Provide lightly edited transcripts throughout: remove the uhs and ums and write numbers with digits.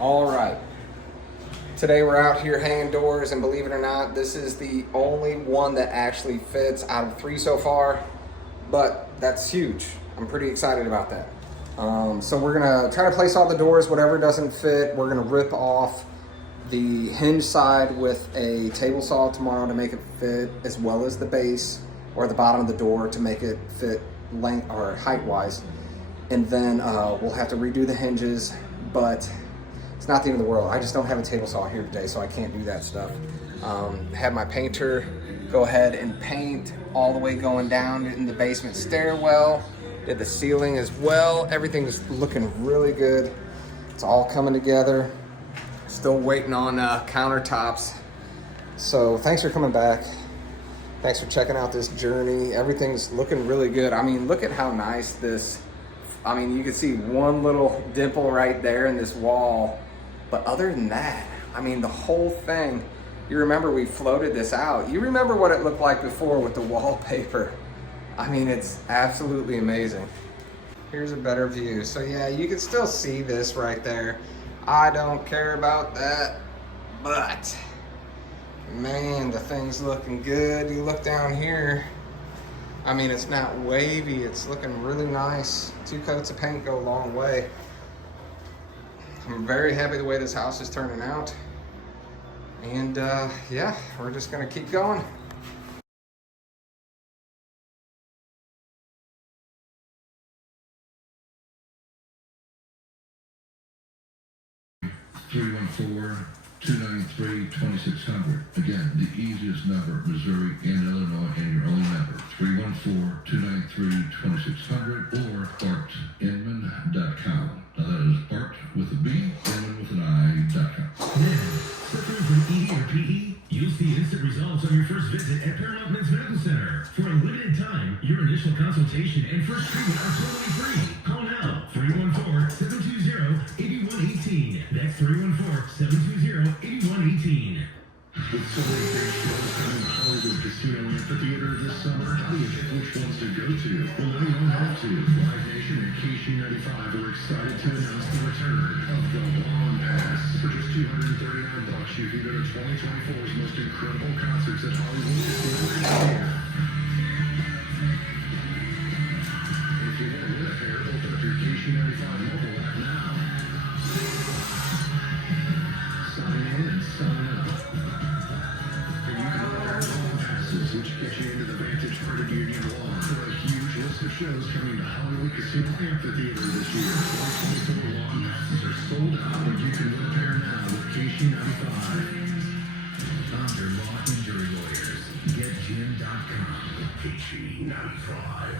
All right. Today we're out here hanging doors, and believe it or not, this is the only one that actually fits out of 3 so far, but that's huge. I'm pretty excited about that. So we're gonna try to place all the doors. Whatever doesn't fit, we're gonna rip off the hinge side with a table saw tomorrow to make it fit, as well as the base or the bottom of the door to make it fit length or height wise. And then we'll have to redo the hinges, but it's not the end of the world. I just don't have a table saw here today, so I can't do that stuff. Have my painter go ahead and paint all the way going down in the basement stairwell. Did the ceiling as well. Everything is looking really good. It's all coming together. Still waiting on countertops. So thanks for coming back. Thanks for checking out this journey. Everything's looking really good. I mean, look at how nice this, I mean, you can see one little dimple right there in this wall. But other than that, I mean, the whole thing, you remember we floated this out. You remember what it looked like before with the wallpaper. I mean, it's absolutely amazing. Here's a better view. So yeah, you can still see this right there. I don't care about that, but man, the thing's looking good. You look down here, I mean, it's not wavy. It's looking really nice. 2 coats of paint go a long way. I'm very happy the way this house is turning out. And yeah, we're just gonna keep going. 314-293-2600. Again, the easiest number, Missouri and Illinois, and your only number, 314-293-2600 or bartinman.com. Now that is Bart with a B, Inman with an I.com. Suffering from ED or PE? You'll see instant results on your first visit at Paramount Men's Medical Center. For a limited time, your initial consultation and first treatment are totally free. Call now, 314-720-8118. That's 314-720-8118. With so many great shows coming to Hollywood Casino Amphitheater this summer, how do you pick which ones to go to? Well, now you don't have to. Live Nation and KC95 are excited to announce the return of the Lawn Pass. For just $239, you can go to 2024's most incredible concerts at Hollywood Casino Amphitheater. If you want to live here, open up your KC95 mobile app now. Sign in and sign up. Which gets you into the Vantage Credit Union Lawn for a huge list of shows coming to Hollywood Casino Amphitheater this year. 2024 lawn passes are sold out, and you can live there now with KC95. Under Law Injury Lawyers. GetJim.com. KC95.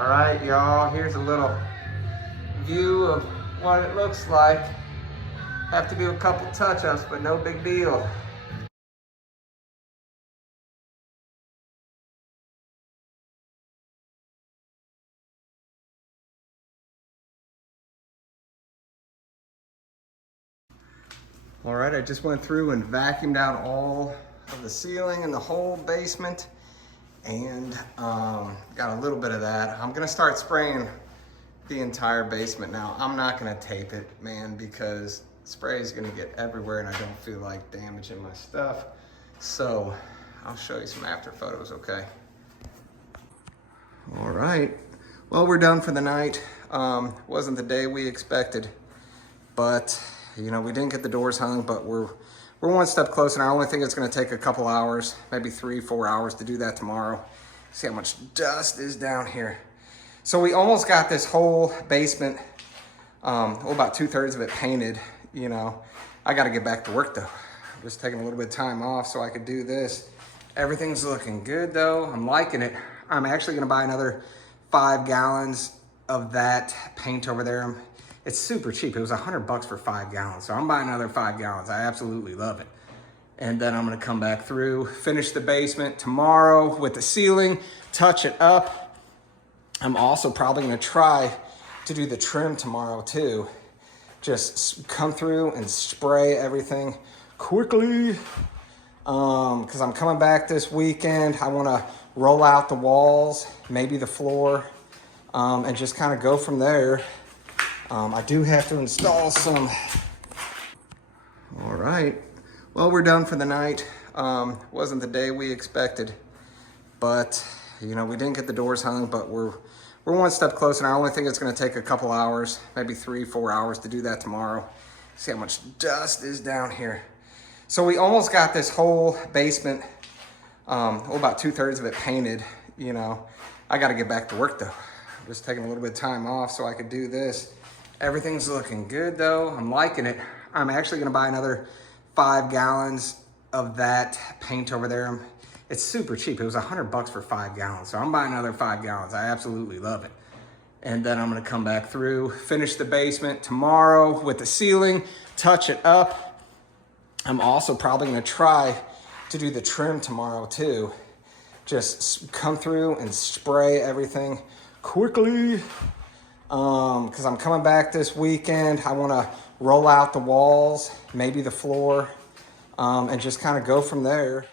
All right, y'all, here's a little view of what it looks like. Have to do a couple touch-ups, but no big deal. All right, I just went through and vacuumed out all of the ceiling and the whole basement, and got a little bit of that. I'm gonna start spraying the entire basement now. I'm not gonna tape it, man, because spray is gonna get everywhere and I don't feel like damaging my stuff. So I'll show you some after photos, okay? All right, well, we're done for the night. Wasn't the day we expected, but you know, we didn't get the doors hung, but we're one step closer. I only think it's gonna take a couple hours, maybe 3-4 hours to do that tomorrow. See how much dust is down here. So we almost got this whole basement, about 2/3 of it painted, you know. I gotta get back to work though. I'm just taking a little bit of time off so I could do this. Everything's looking good though. I'm liking it. I'm actually gonna buy another 5 gallons of that paint over there. It's super cheap. It was $100 for 5 gallons. So I'm buying another 5 gallons. I absolutely love it. And then I'm gonna come back through, finish the basement tomorrow with the ceiling, touch it up. I'm also probably gonna try to do the trim tomorrow too. Just come through and spray everything quickly. Cause I'm coming back this weekend. I wanna roll out the walls, maybe the floor, and just kind of go from there. I do have to install some. All right, well, we're done for the night. Wasn't the day we expected, but you know, we didn't get the doors hung, but we're one step closer. I only think it's gonna take a couple hours, maybe 3-4 hours to do that tomorrow. See how much dust is down here. So we almost got this whole basement, about 2/3 of it painted, you know. I gotta get back to work though. I'm just taking a little bit of time off so I could do this. Everything's looking good though. I'm liking it. I'm actually gonna buy another 5 gallons of that paint over there. It's super cheap. It was $100 for 5 gallons. So I'm buying another 5 gallons. I absolutely love it. And then I'm gonna come back through, finish the basement tomorrow with the ceiling, touch it up. I'm also probably gonna try to do the trim tomorrow too. Just come through and spray everything quickly. Cause I'm coming back this weekend. I wanna roll out the walls, maybe the floor, and just kind of go from there.